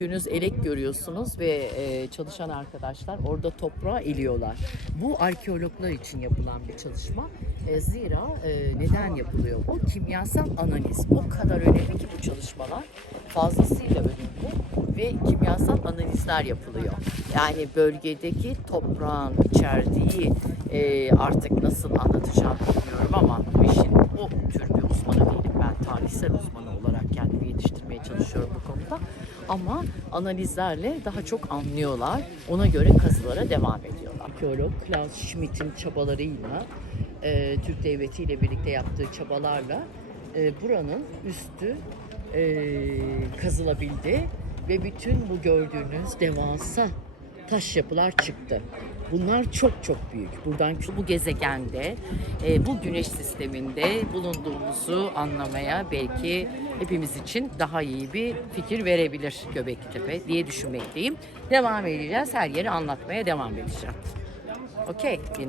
Günüz elek görüyorsunuz ve e, çalışan arkadaşlar orada toprağı eliyorlar. Bu arkeologlar için yapılan bir çalışma. E, zira e, neden yapılıyor bu? Kimyasal analiz. O kadar önemli ki bu çalışmalar fazlasıyla önemli ve kimyasal analizler yapılıyor. Yani bölgedeki toprağın içerdiği artık nasıl anlatacağım bilmiyorum ama bu işin o tür bir uzmanı değilim. Ben tarihsel uzmanı olarak kendimi yetiştirmeye çalışıyorum bu konuda. Ama analizlerle daha çok anlıyorlar. Ona göre kazılara devam ediyorlar. Arkeolog Klaus Schmidt'in çabalarıyla, e, Türk Devleti ile birlikte yaptığı çabalarla e, buranın üstü e, kazılabildi ve bütün bu gördüğünüz devasa taş yapılar çıktı. Bunlar çok çok büyük. Buradan bu gezegende, e, bu güneş sisteminde bulunduğumuzu anlamaya belki hepimiz için daha iyi bir fikir verebilir Göbekli Tepe diye düşünmekteyim. Devam edeceğiz. Her yeri anlatmaya devam edeceğim. Okey Lina.